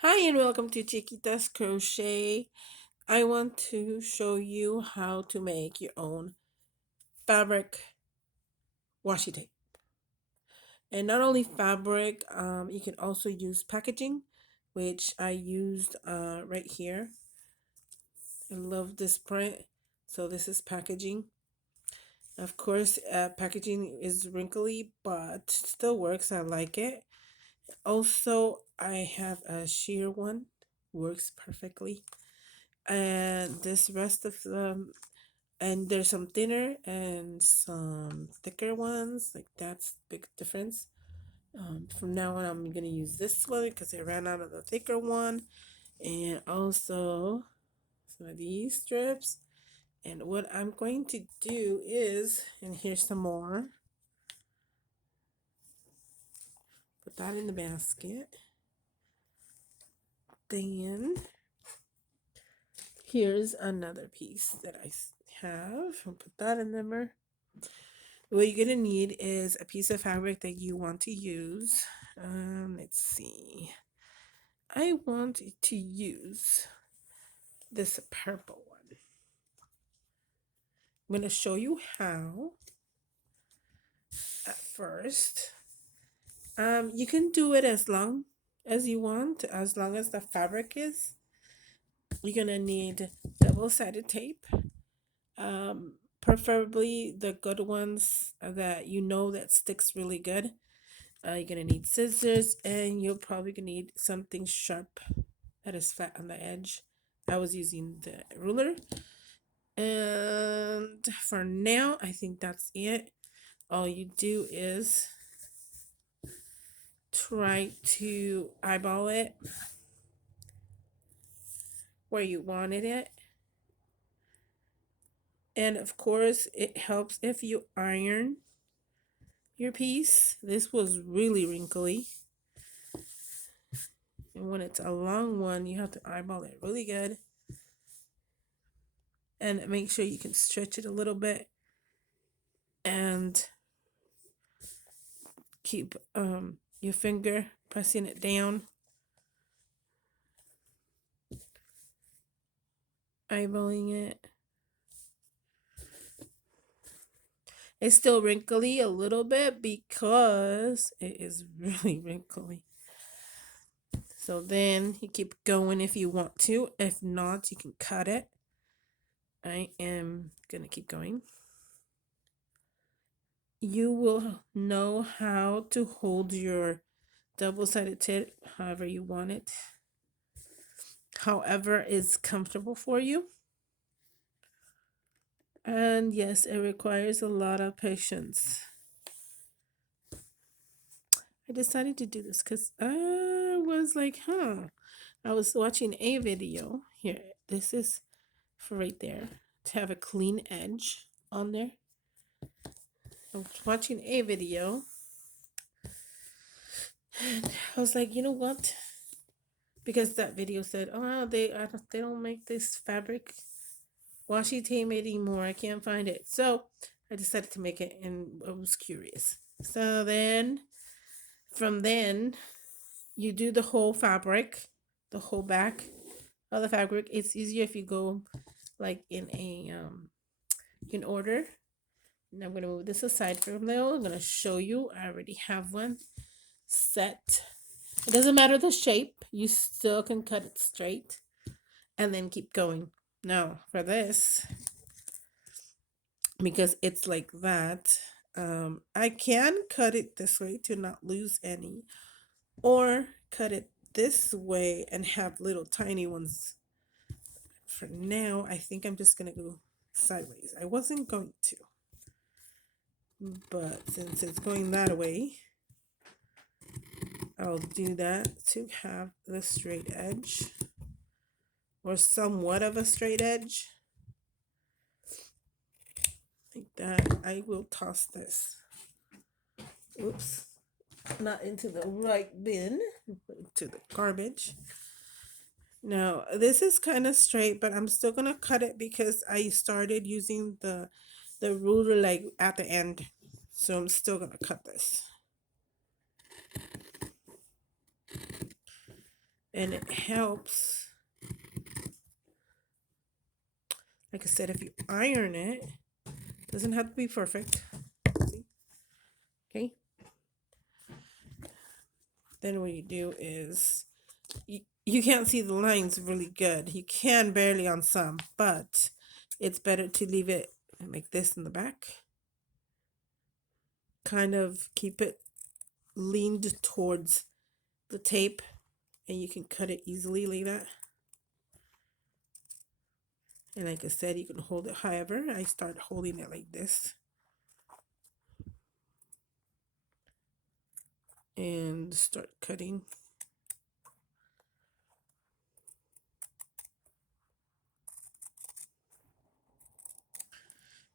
Hi and welcome to Chiquita's Crochet. I want to show you how to make your own fabric washi tape. And not only fabric, you can also use packaging, which I used right here. I love this print. So this is packaging. Of course, packaging is wrinkly, but still works. I like it. Also, I have a sheer one, works perfectly. And this rest of them, and there's some thinner and some thicker ones, like that's big difference. From now on I'm gonna use this one because I ran out of the thicker one, and also some of these strips. And what I'm going to do is, and here's some more, put that in the basket. Then here's another piece that I have, I'll put that in there. What you're gonna need is a piece of fabric that you want to use. Let's see. I want to use this purple one. I'm gonna show you how at first. You can do it as long as you want, as long as the fabric is. You're gonna need double-sided tape. Preferably the good ones that you know that sticks really good. You're gonna need scissors, and you're probably gonna need something sharp that is flat on the edge. I was using the ruler. And for now, I think that's it. All you do is try to eyeball it where you wanted it. And of course, it helps if you iron your piece. This was really wrinkly. And when it's a long one, you have to eyeball it really good. And make sure you can stretch it a little bit. And keep your finger pressing it down, eyeballing it. It's still wrinkly a little bit because it is really wrinkly. So then you keep going if you want to. If not, you can cut it. I am gonna keep going. You will know how to hold your double-sided tip however you want it, however is comfortable for you. And yes, it requires a lot of patience. I decided to do this because I was like, I was watching a video. Here, this is for right there, to have a clean edge on there. I was watching a video, and I was like, you know what? Because that video said, oh, they don't make this fabric washi tape anymore. I can't find it. So I decided to make it, and I was curious. So then, from then, you do the whole fabric, the whole back of the fabric. It's easier if you go like in order. And I'm gonna move this aside from there. I'm gonna show you. I already have one set. It doesn't matter the shape, you still can cut it straight and then keep going. Now for this, because it's like that, I can cut it this way to not lose any, or cut it this way and have little tiny ones. For now, I think I'm just gonna go sideways. I wasn't going to, but since it's going that way, I'll do that to have the straight edge, or somewhat of a straight edge. Like that. I will toss this. Oops. Not into the right bin, into the garbage. Now, this is kind of straight, but I'm still going to cut it because I started using the ruler like at the end. So I'm still going to cut this. and it helps. Like I said, if you iron it, doesn't have to be perfect. See? Okay. Then what you do is you can't see the lines really good. You can barely on some, but it's better to leave it like this in the back. Kind of keep it leaned towards the tape, and you can cut it easily like that. And like I said, you can hold it however. I start holding it like this. And start cutting.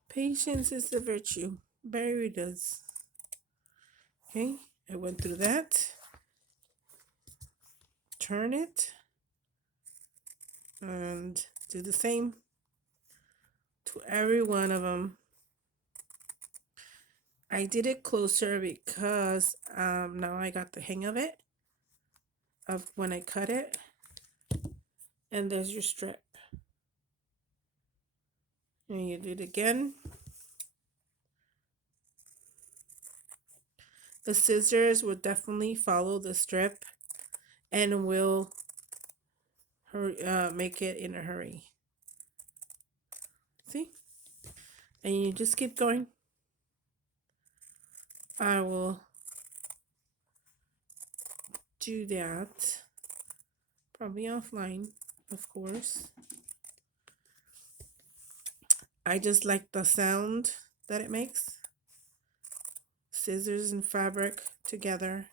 Patience is the virtue. Barry does. Okay, I went through that. Turn it. And do the same to every one of them. I did it closer because now I got the hang of it, of when I cut it. And there's your strip. And you do it again. The scissors will definitely follow the strip and will make it in a hurry. See? And you just keep going. I will do that probably offline, of course. I just like the sound that it makes. Scissors and fabric together.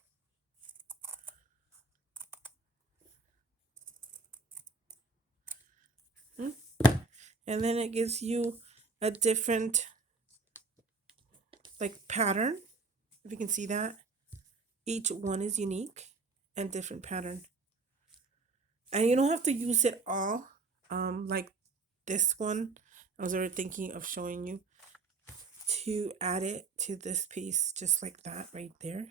And then it gives you a different like pattern, if you can see that. Each one is unique and different pattern. And you don't have to use it all. Like this one, I was already thinking of showing you to add it to this piece just like that right there.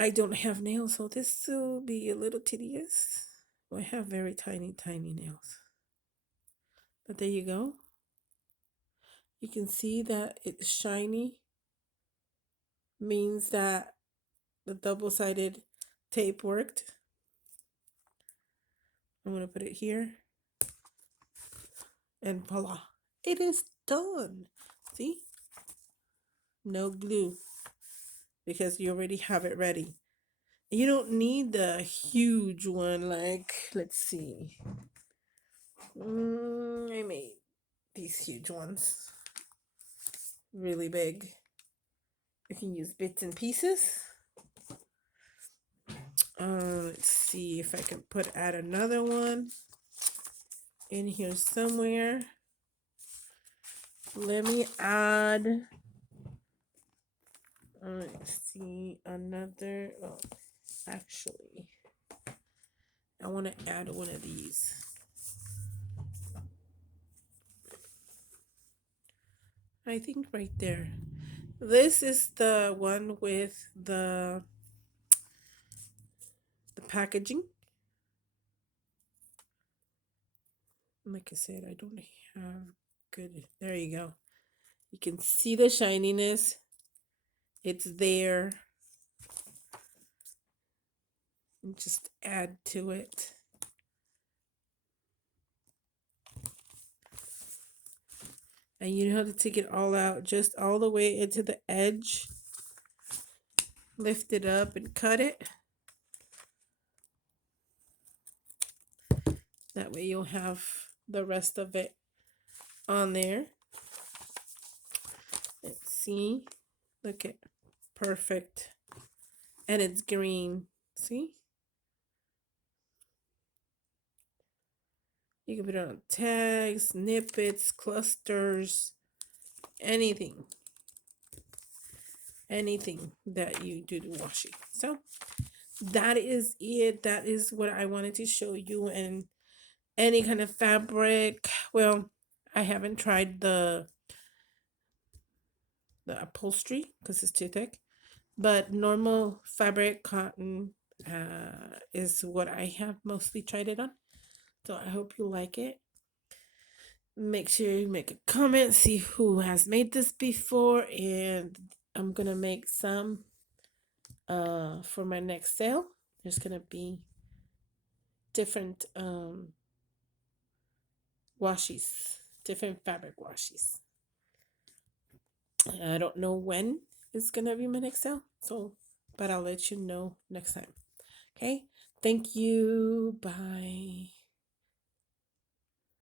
I don't have nails, so this will be a little tedious. I have very tiny nails. But there you go. You can see that it's shiny. Means that the double-sided tape worked. I'm going to put it here. And voila. It is done. See? No glue. Because you already have it ready. You don't need the huge one, like, let's see. I made these huge ones. Really big. You can use bits and pieces. Let's see if I can add another one in here somewhere. Let me add, let's see, another, oh, actually, I want to add one of these. I think right there. This is the one with the packaging. Like I said, I don't have good. There you go. You can see the shininess. It's there. And just add to it. And you know how to take it all out, just all the way into the edge. Lift it up and cut it. That way you'll have the rest of it on there. Let's see. Look at perfect. And it's green. See? You can put it on tags, snippets, clusters, anything. Anything that you do to washi. So that is it. That is what I wanted to show you. And any kind of fabric. Well, I haven't tried the upholstery because it's too thick. But normal fabric, cotton, is what I have mostly tried it on. So I hope you like it. Make sure you make a comment, see who has made this before, and I'm gonna make some for my next sale. There's gonna be different washies, different fabric washies. I don't know when it's gonna be my next sale, so but I'll let you know next time. Okay, thank you. Bye.